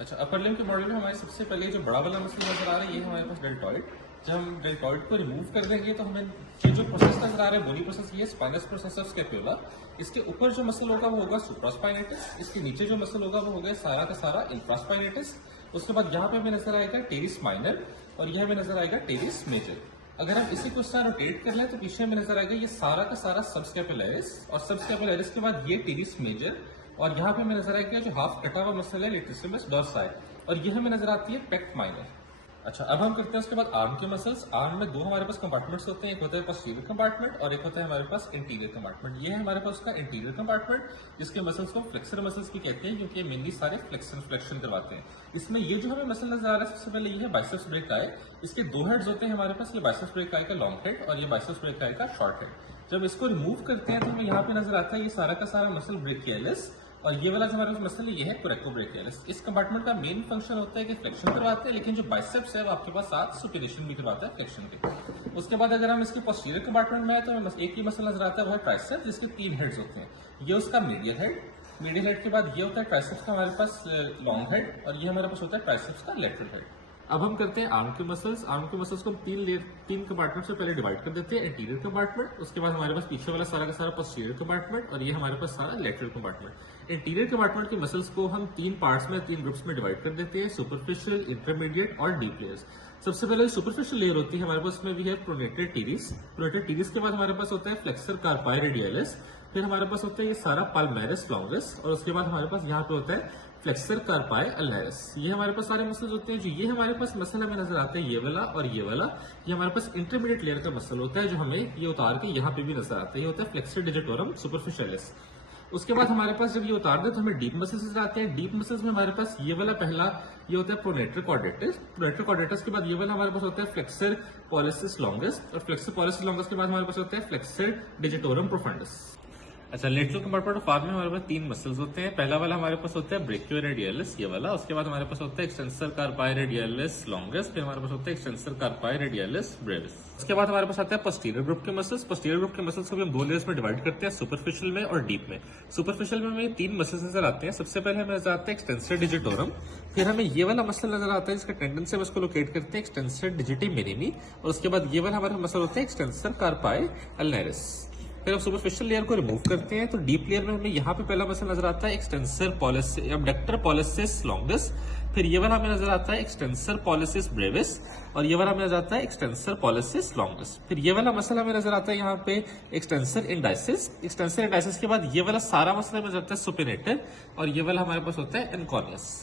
अच्छा, upper limb के body में हमारे सबसे पहले जो बड़ा वाला मसल नजर आ रहा है ये हमारे पास डेल्टॉइड। जब हम डेल्टॉइड को रिमूव कर देंगे तो हमें ये जो प्रोसेस नजर आ रहा है बोनी प्रोसेस, ये स्पाइनस प्रोसेस ऑफ स्कैपुला। इसके ऊपर जो मसल होगा वो होगा सुप्रास्पाइनेटिस, इसके नीचे जो मसल होगा वो होगा सारा का सारा इंफ्रास्पाइनेटिस। उसके बाद यहाँ पे हमें नजर आएगा टेरिस माइनर और यह हमें नजर आएगा टेरिस मेजर। अगर हम इसी को इस तरह रोटेट कर लें तो पीछे हमें नजर आएगा ये सारा का सारा सबस्कैपुलरिस, और सबस्कैपुलरिस के बाद ये टेरिस मेजर, और यहाँ पे हमें नजर आएगा जो हाफ कटा हुआ मसल है लेट्रिसिमस डॉर्साई, और ये हमें नजर आती है पेक्ट माइनर। अच्छा, अब हम करते हैं उसके बाद आर्म के मसल्स। आर्म में दो हमारे पास कंपार्टमेंट्स होते हैं, एक होता है पोस्टीरियर कंपार्टमेंट और एक होता है हमारे पास इंटीरियर कंपार्टमेंट। ये है हमारे पास उसका इंटीरियर कंपार्टमेंट, जिसके मसल्स को फ्लेक्सर मसल्स भी कहते हैं क्योंकि ये मेनली सारे फ्लेक्शन करवाते हैं। इसमें ये जो हमें मसल नजर आ रहा है सबसे पहले ये है बाइसेप्स ब्रेकियाई। इसके दो हेड्स होते हैं हमारे पास, ये बाइसेप्स ब्रेकियाई का लॉन्ग हेड और ये बाइसेप्स ब्रेकियाई का शॉर्ट हेड। जब इसको रिमूव करते हैं तो हमें यहाँ पे नजर आता है ये सारा का सारा मसल ब्रेकियालिस, और ये वाला जो हमारे पास मसल है ये है कोरेक्टोब्रेकियालिस। इस कंपार्टमेंट का मेन फंक्शन होता है कि फ्लेक्शन करवाते हैं, लेकिन जो बाइसेप्स है वो आपके पास साथ सुपिनेशन भी करवाता है फ्लेक्शन के। उसके बाद अगर हम इसके पोस्टीरियर कंपार्टमेंट में आए तो हमें एक ही मसल नजर आता है, वो है ट्राइसेप्स, जिसके तीन हेड्स होते हैं। ये उसका मीडियल हेड, मीडियल हेड के बाद ये होता है ट्राइसेप्स का हमारे पास लॉन्ग हेड, और ये हमारे पास होता है ट्राइसेप्स का लेटरल हेड। अब हम करते हैं आर्म के मसल्स। आर्म के मसल्स को हम तीन कंपार्टमेंट से पहले डिवाइड कर देते हैं। इंटीरियर कंपार्टमेंट, उसके बाद हमारे पास पीछे वाला सारा का सारा पोस्टीरियर कंपार्टमेंट, और ये हमारे पास सारा लेटरल कंपार्टमेंट। इंटीरियर कंपार्टमेंट के मसल्स को हम तीन पार्ट्स में, तीन ग्रुप्स में डिवाइड कर देते हैं, सुपरफिशियल, इंटरमीडिएट और डीप लेयर्स। सबसे पहले सुपरफिशियल लेयर होती है हमारे पास, उसमें भी है प्रोनेटेड टीरिस। प्रोनेटेड टीरिस के बाद हमारे पास होता है फ्लेक्सर कार्पाई रेडियलिस, फिर हमारे पास होता है ये सारा पाल्मेरिस लॉन्गिस, और उसके बाद हमारे पास यहाँ पे होता है फ्लेक्सर कार्पाई अल्नारिस। ये हमारे पास सारे मसल्स होते हैं। जो ये हमारे पास मसल हमें नजर आते हैं ये वाला और ये वाला, ये हमारे पास इंटरमीडिएट लेयर का मसल होता है, जो हमें ये उतार के यहाँ पे भी नजर आता है, ये होता है फ्लेक्सर डिजिटोरम सुपरफिशियलिस। उसके बाद हमारे पास जब ये उतार दे तो हमें डीप मसल्स नजर आते हैं। डीप मसल्स में हमारे पास ये वाला पहला ये होता है प्रोनेटर कॉर्डेटस। प्रोनेटर कॉर्डेटस के बाद ये वाला हमारे पास होता है फ्लेक्सर पॉलिसिस लॉन्गस, और फ्लेक्सर पॉलिसिस लॉन्गस के बाद हमारे पास होता है फ्लेक्सर डिजिटोरम प्रोफंडस। अच्छा, लेटरल कंपार्टमेंट ऑफ आर्म में हमारे पास तीन मसल्स होते हैं। पहला वाला हमारे पास होता है ब्रेकियोरेडियलिस, ये वाला। उसके बाद हमारे पास होता है एक्सटेंसर कार्पाई रेडियलिस लॉन्गस, फिर हमारे पास होता है एक्सटेंसर कार्पाई रेडियलिस ब्रेविस। उसके बाद हमारे पास आता है पोस्टीरियर ग्रुप के मसल्स। पोस्टीरियर ग्रुप के मसल्स को भी हम दो लेयर्स में डिवाइड करते हैं, सुपरफिशियल में और डीप में। सुपरफिशियल में हमें तीन मसल्स नजर आते हैं। सबसे पहले हमें नजर आता है एक्सटेंसर डिजिटोरम, फिर हमें ये वाला मसल नजर आता है जिसका टेंडन से हम इसको लोकेट करते हैं, एक्सटेंसर डिजिटी मिनिमी, और उसके बाद ये वाला हमारा मसल होता है एक्सटेंसर कार्पाई अल्नारिस। फिर हम सुपरफिशियल लेयर को रिमूव करते हैं तो डीप लेयर में हमें यहाँ पे पहला मसल नजर आता है extensor pollicis abductor pollicis longus, फिर ये वाला हमें नजर आता है एक्सटेंसर पॉलिसिस ब्रेविस, और ये वाला हमें नजर आता है एक्सटेंसर पॉलिसिस लॉन्गस। फिर ये वाला मसल हमें नजर आता है यहाँ पे एक्सटेंसर इंडाइसिस। एक्सटेंसर इंडाइसिस के बाद ये वाला सारा मसल हमें नजर आता है सुपिनेटर, और ये वाला हमारे पास होता है एनकॉनियस।